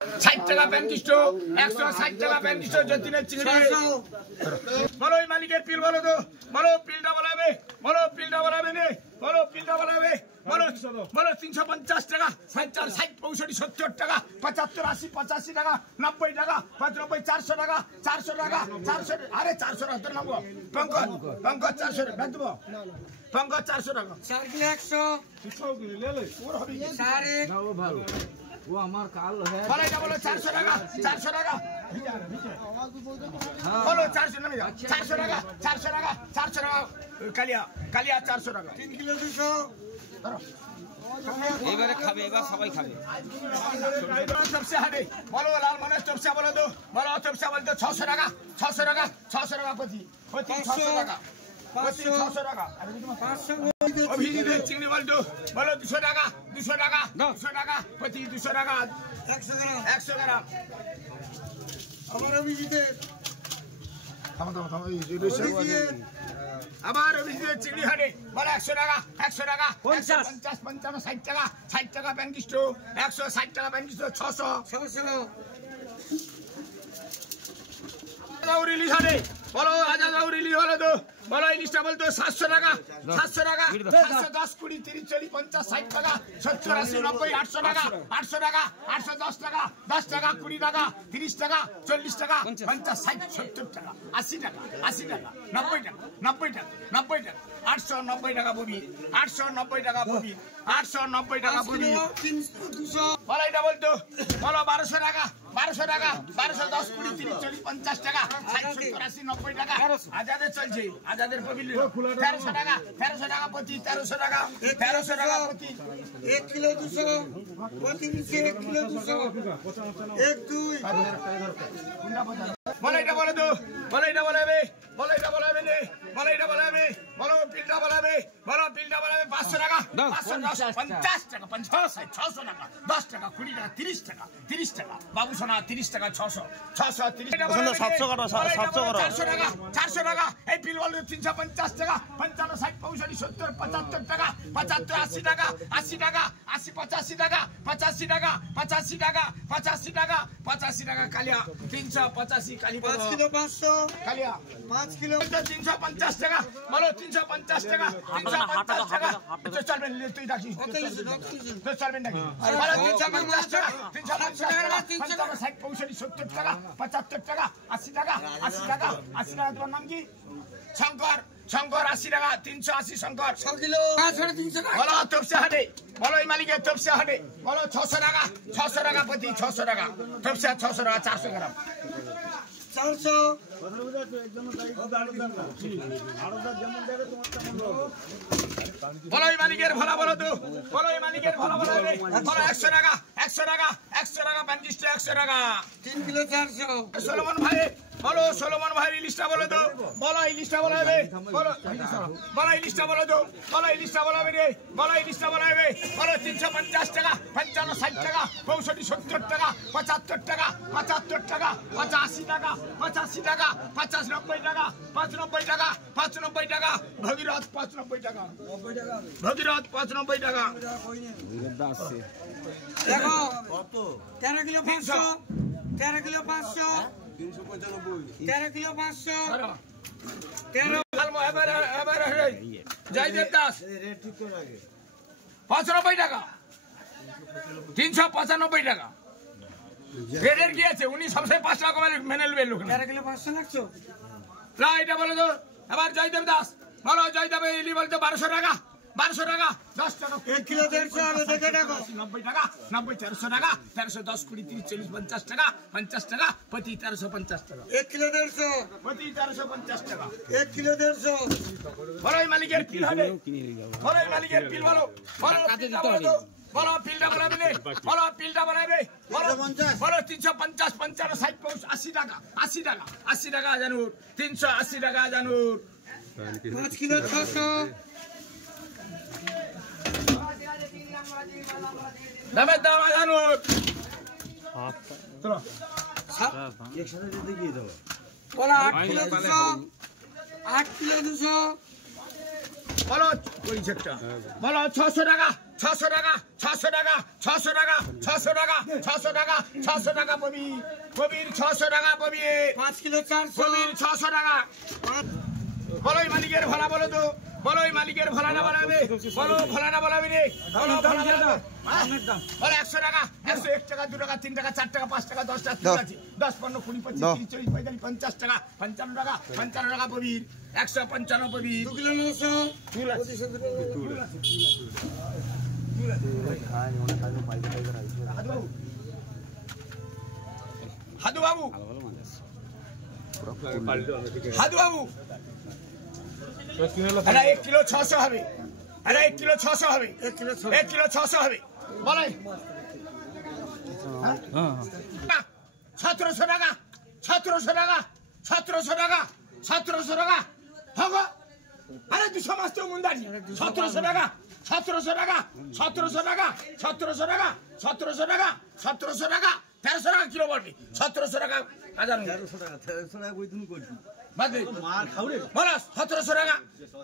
60 টাকা 35 টো 160 টাকা 35 টো যতিনের চিংড়ি বলো এই মালিকের পিল বলো তো বলো পিলটা বলাবে বলো পিলটা বলাবে নে বলো পিলটা বলাবে বলো বলো 350 টাকা 60 65 70 টাকা 75 80 85 টাকা 90 টাকা 95 400 টাকা 400 টাকা 400 আরে 400 টাকা তোর নাম পঙ্কজ 400 টাকা দেব পঙ্কজ 400 টাকা 4 কিলো 100 200 কিলো লে লে ওর হবে সারে নাও ভালো ও আমার কাল है বলো এটা বলো 400 টাকা 400 টাকা বলো 400 নামে 400 টাকা 400 টাকা 400 টাকা কালিয়া কালিয়া 400 টাকা 3 কিলো 200 ধরো এবারে খাবে এবার সবাই খাবে सबसे हटे बोलो लाल मने तोपसा बोलो दो बोलो तोपसा बोल दो 600 टाका 600 टाका 600 टाका पति 600 टाका 500 टाका 500 अभिजीत चिंगड़ी बोल दो बोलो 200 टाका 200 टाका 200 टाका पति 200 टाका 100 ग्राम আমার অভিজিতে থামো আবার অভিজিৎ চিংড়ি হাটে বলো 100 টাকা 100 টাকা 50 55 60 টাকা 60 টাকা 35 টো 160 টাকা 35 টো 600 ইলিশ হাটে বলো আজা ইলিশ বলো তো বলো ইলিশটা বলতো 700 টাকা 700 টাকা 710 20 30 40 50 60 টাকা 70 80 90 800 টাকা 800 টাকা 810 টাকা 10 টাকা 20 টাকা 30 টাকা 40 টাকা 50 60 70 টাকা 80 টাকা 80 টাকা 90 টাকা 90 টাকা 90 টাকা 890 টাকা ববি 890 টাকা ববি 890 টাকা ববি 200 বলো এটা বলতো বলো 1200 টাকা 1200 টাকা 1210 20 30 40 50 টাকা 60 70 80 90 টাকা আজাদের চলছে আজাদের পবিল 1300 টাকা 1300 টাকা প্রতি 1300 টাকা 1300 টাকা প্রতি 1 কিলো 200 প্রতি নিচে 1 কিলো 200 1 2 বলো এটা বলে তো বলো এটা বলাবে বলো এটা বলাবে নে বলো এটা বলাবে বলো পিলটা বলাবে বলো পিলটা বলাবে 500 টাকা 510 50 টাকা 50 600 টাকা 10 টাকা 20 টাকা 30 টাকা 30 টাকা বাবু সোনা 30 টাকা 600 630 টাকা 700 টাকা 400 টাকা 400 টাকা এই পিল বলে 350 টাকা 55 60 65 70 75 টাকা 75 80 টাকা 80 টাকা 80 85 টাকা 85 টাকা 85 টাকা 85 টাকা 85 টাকা কালিয়া 385 কালি 5 কিলো 500 কালিয়া 5 কিলো 350 টাকা বলো 350 টাকা 350 টাকা তো চলবেন তুই ডাকিস তো চলবেন নাকি বলো 350 টাকা 350 টাকা 360 65 70 টাকা 75 টাকা 80 টাকা 80 টাকা 80 টাকা তোমার নাম কি শঙ্কর শঙ্কর 80 টাকা 380 শঙ্কর 6 কিলো 350 টাকা বলো তপসা হাটে বলো এই মালিকের তপসা হাটে বলো 600 টাকা 600 টাকা প্রতি 600 টাকা তপসা 600 টাকা 400 গ্রাম 400 বলো এই মালিকের ভাড়া বলো তো বলো এই মালিকের ভাড়া বলো 100 টাকা 100 টাকা 100 টাকা 50 টাকা 100 টাকা 3 কিলো 400 সলোমন ভাই বলো সলোমন ভাই লিস্টটা বলো তো বলো এই লিস্টটা বলাবে বলো বলো এই লিস্টটা বলো তো বলো এই লিস্টটা বলাবে রে বলো এই লিস্টটা বলাবে বলো 350 টাকা 55 60 টাকা 65 70 টাকা 75 টাকা 75 টাকা 85 টাকা 85 টাকা 50 90 টাকা 95 টাকা 95 টাকা ভগীরথ 95 টাকা ভগীরথ 95 টাকা দেখো কত 13 কিলো 500 13 কিলো 500 13 কিলো 500 13 আলমো এবার জয়দেব দাস রেট ঠিক করে আগে 95 টাকা 395 টাকা রেডের কি আছে উনি সবসময় 5 টাকা কমে মেনে নেবেন লোক 13 কিলো 500 লাগছো না এটা বলে তো এবার জয়দেব দাস বলো জয়দেব ইলি বলতে 1200 টাকা 1200 টাকা 10 টাকা 1 কিলো 150 হবে দেখে দেখো 90 টাকা 90 400 টাকা 410 20 30 40 50 টাকা 50 টাকা প্রতি 1350 টাকা 1 কিলো 150 প্রতি 1350 টাকা 1 কিলো 150 বলো এই মালিকের পিল হবে বলো এই মালিকের পিল বলো বলো পিলটা বলো তো বলো পিলটা বলাবে নে বলো পিলটা বলাবে বলো 350 55 60 80 টাকা 80 টাকা 80 টাকা জানুর 380 টাকা জানুর 5 কিলো 600 দামের দাম জানুর চলো একসাথে দিতে গিয়ে দাও বলো 8 কিলো 200 8 কিলো 200 বলো ওই চেকটা বলো 600 টাকা 600 টাকা 600 টাকা 600 টাকা 600 টাকা 600 টাকা 600 টাকা পবির 600 টাকা পবির 5 কিলো 400 পবির 600 টাকা বলোই মালিকের ভাড়া বলো তো বলোই মালিকের ভাড়াটা বলাবে বলো ভাড়াটা বলাবি রে বলো ভাড়া বলো 100 টাকা 101 টাকা 2 টাকা 3 টাকা 4 টাকা 5 টাকা 10 টাকা 10 15 20 25 30 40 45 50 টাকা 55 টাকা 55 টাকা পবির 155 পবির 2 কিলো 900 হাদু বাবু হাদু বাবু আরে 1 কিলো 600 হবে আরে 1 কিলো 600 হবে 1 কিলো 1 কিলো 600 হবে বলাই 1700 টাকা 1700 টাকা 1700 টাকা 1700 টাকা হবে আরে 200 মাস তো মুন্দাজি 1700 টাকা 1700 টাকা 1700 টাকা 1700 টাকা 1700 টাকা 1700 টাকা 1300 টাকা কিলো পড়বে 1700 টাকা হাজার 1300 টাকা কই তুমি করছি বাদ দে মার খাওরে বলা 1700 টাকা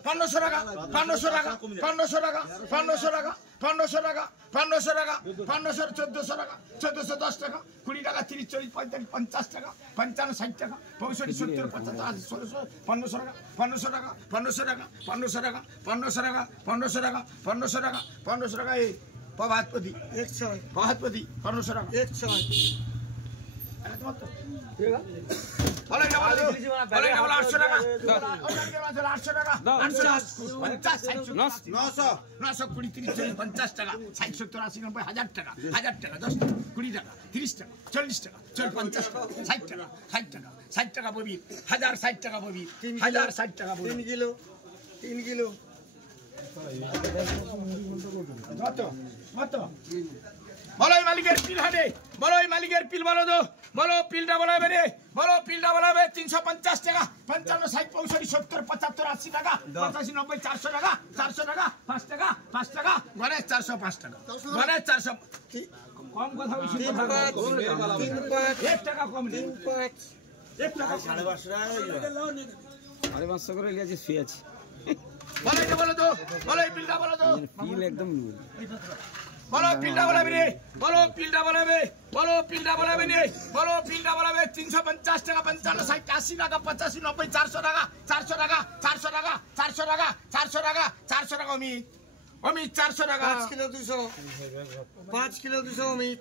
1500 টাকা 1500 টাকা 1500 টাকা 1500 টাকা 1500 টাকা 1500 টাকা 1500 1400 টাকা 1410 টাকা 20 টাকা 30 40 45 50 টাকা 55 60 টাকা 65 70 75 80 1600 1500 টাকা 1500 টাকা 1500 টাকা 1500 টাকা 1500 টাকা 1500 টাকা 1500 টাকা 1500 টাকা এই প্রভাতপতি 100 প্রভাতপতি 1500 টাকা 100 বলাই না বলা 800 টাকা 800 টাকা 800 900 920 30 40 50 টাকা 60 70 80 90 1000 টাকা 1000 টাকা 10 টাকা 20 টাকা 30 টাকা 40 টাকা 50 টাকা 60 টাকা 60 টাকা 60 টাকা ববি 1060 টাকা ববি 1060 টাকা ববি 3 কিলো 3 কিলো কত বলোই মালিকের পিল হাটে বলোই মালিকের পিল বলো তো বলো পিলটা বলাবে রে বলো পিলটা বলাবে 350 টাকা 55 60 65 70 75 80 টাকা 85 90 400 টাকা 400 টাকা 5 টাকা 5 টাকা মানে 405 টাকা মানে 400 কম কথা বলছি 1 টাকা কম নেই 1 টাকা 550 আরে 500 করে লিয়েছি শুয়েছি বলোই তো বলো তো বলোই পিলটা বলো তো পিল একদম নুন বলো পিলটা বলাবে রে বলো পিলটা বলাবে বলো পিলটা বলাবে রে বলো পিলটা বলাবে 350 টাকা 55 60 80 টাকা 85 90 400 টাকা 400 টাকা 400 টাকা 400 টাকা 400 টাকা 400 টাকা অমিত 400 টাকা 5 কিলো 200 5 কিলো 200 অমিত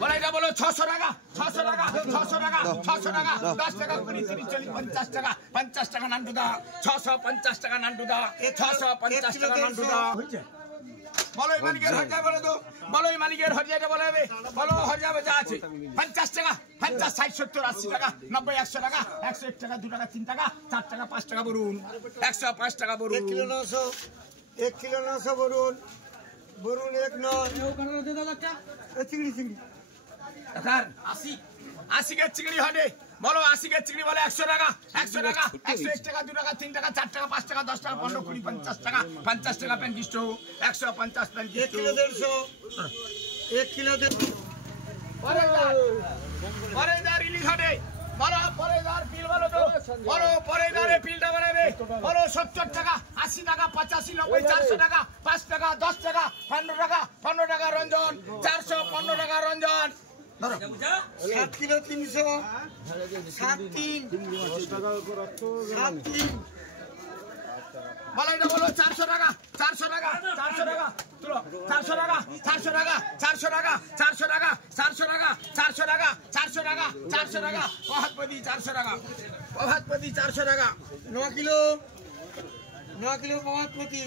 বলাইটা বলো 600 টাকা 600 টাকা 600 টাকা 600 টাকা 10 টাকা 20 30 40 50 টাকা 50 টাকা নান্টুদা 650 টাকা নান্টুদা 650 টাকা নান্টুদা হইছে বলোই মালিকের হরজা বলো তো বলোই মালিকের হরজাটা বলাবে বলো হরজা যা আছে 50 টাকা 50 60 70 80 টাকা 90 100 টাকা 101 টাকা 2 টাকা 3 টাকা 4 টাকা 5 টাকা বলুন 105 টাকা বলুন 1 কিলো 900 1 কিলো 900 বলুন 1 9 চিংড়ি এখন 80 কে চিংড়ি হাটে বলো 80 কে চিংড়ি বলে 100 টাকা 100 টাকা 101 টাকা 2 টাকা 3 টাকা 4 টাকা 5 টাকা 10 টাকা 15 20 50 টাকা 50 টাকা প্যান্টিস্ট 150 প্যান্টিস্ট 1 কিলো 150 1 কিলো পরেদার ইলিশ হাটে বলো পরেদার পিল বলো তো বলো পরেদারে পিলটা বানাবে বলো 70 টাকা 80 টাকা 85 90 400 টাকা 5 টাকা 10 টাকা 15 টাকা রঞ্জন 415 টাকা রঞ্জন 7 কিলো 300 7 3 10 টাকা উপর 7 3 বলো এটা বলো 400 টাকা 400 টাকা 400 টাকা তুলো 400 টাকা 400 টাকা 400 টাকা 400 টাকা 400 টাকা 400 টাকা 400 টাকা 400 টাকা প্রভাতপতি 400 টাকা প্রভাতপতি 400 টাকা 9 কিলো প্রভাতপতি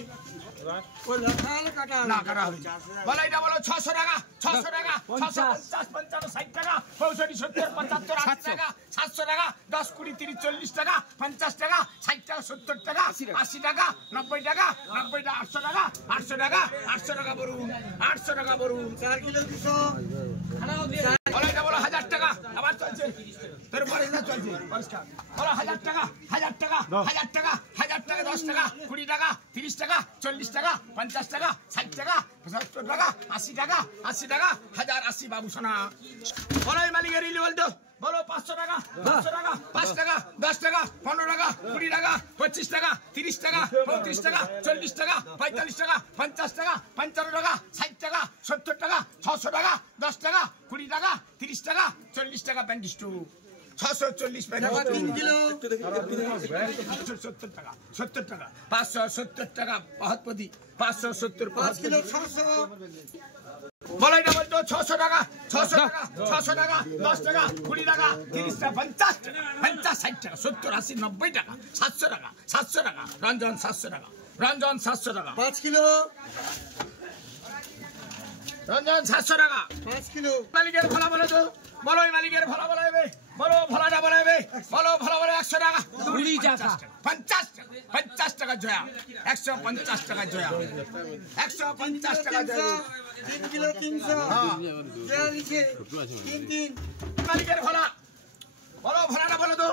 ও লাল কাটা না কাটা হবে বলো এটা বলো 600 টাকা 600 টাকা 650 55 60 টাকা 65 70 75 80 টাকা 700 টাকা 10 20 30 40 টাকা 50 টাকা 60 টাকা 70 টাকা 80 টাকা 90 টাকা 90 টাকা 800 টাকা 800 টাকা 800 টাকা বলুন 800 টাকা বলুন 4 কিলো 200 বলো এটা বলো 1000 টাকা আবার চলছে তোর পরে না চলছে পরিষ্কার বলো 1000 টাকা 1000 টাকা 1000 টাকা 1000 টাকা 10 টাকা 20 টাকা 30 টাকা 40 টাকা 50 টাকা 60 টাকা 75 টাকা 80 টাকা 1080 বাবু সোনা বলো এই মালিকের ইলি বলতো বলো 500 টাকা 500 টাকা 5 টাকা 10 টাকা 15 টাকা 20 টাকা 25 টাকা 30 টাকা 35 টাকা 40 টাকা 45 টাকা 50 টাকা 55 টাকা 60 টাকা 70 টাকা 600 টাকা 10 টাকা 20 টাকা 30 টাকা 40 টাকা 52 640 3 কিলো 70 টাকা 70 টাকা 570 টাকা 72 570 5 কিলো 600 বলো এটা বলতো 600 টাকা 600 টাকা 10 টাকা 20 টাকা 30 টাকা 50 টাকা 50 60 টাকা 70 80 90 টাকা 700 টাকা রঞ্জন 700 টাকা রঞ্জন 700 টাকা 5 কিলো রঞ্জন 700 টাকা 5 কিলো মালিকের ভোলা বলে তো বলো এই মালিকের ভোলা বলাবে বলো ভোলাটা বলাবে বলো ভোলা বলে 100 টাকা 20 টাকা 50 টাকা জয়া 150 টাকা জয়া 150 টাকা জয়া 3 কিলো 300 জয়া দিছে 3 মালিকের ভোলা বলো ভোলাটা বলো তো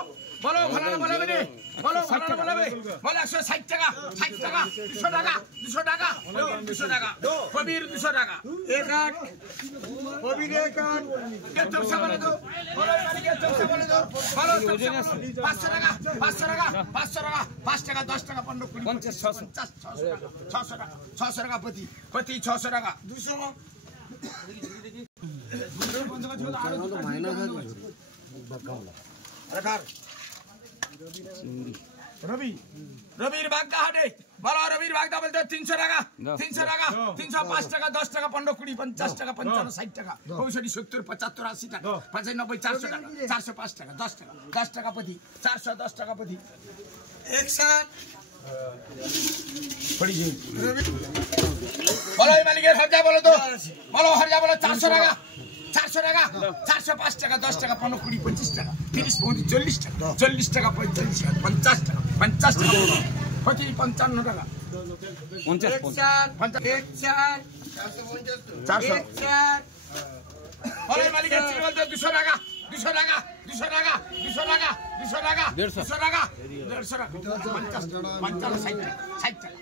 বলো ভোলাটা বলাবে রে বলো ভোলাটা বলাবে বলো 160 টাকা 60 টাকা 200 টাকা 200 টাকা 200 টাকা কবির 200 টাকা 1 কবির 1 কে চোখে বলে তো বলো মালিকের চোখে বলে তো বলো 500 টাকা 500 টাকা 500 টাকা 5 টাকা 10 টাকা 15 20 50 600 টাকা 600 টাকা প্রতি 600 টাকা 200 রবির বাগদা হাটে বলো রবির বাগদা বলতে 300 টাকা 305 টাকা 10 টাকা 15 20 50 টাকা 55 60 টাকা 65 70 75 80 টাকা 95 400 টাকা 405 টাকা 10 টাকা প্রতি 410 টাকা প্রতি বলো এই মালিকের হরজা বলো তো বলো হরজা বলো 400 টাকা 405 টাকা 10 টাকা 15 20 25 টাকা 30 35 40 টাকা 40 টাকা 45 টাকা 50 টাকা প্রতি 55 টাকা বলো এই মালিকের চিনি বলতে 200 টাকা 200 টাকা 200 টাকা 200 টাকা 200 টাকা 200 টাকা 150 টাকা 50 টাকা 60 টাকা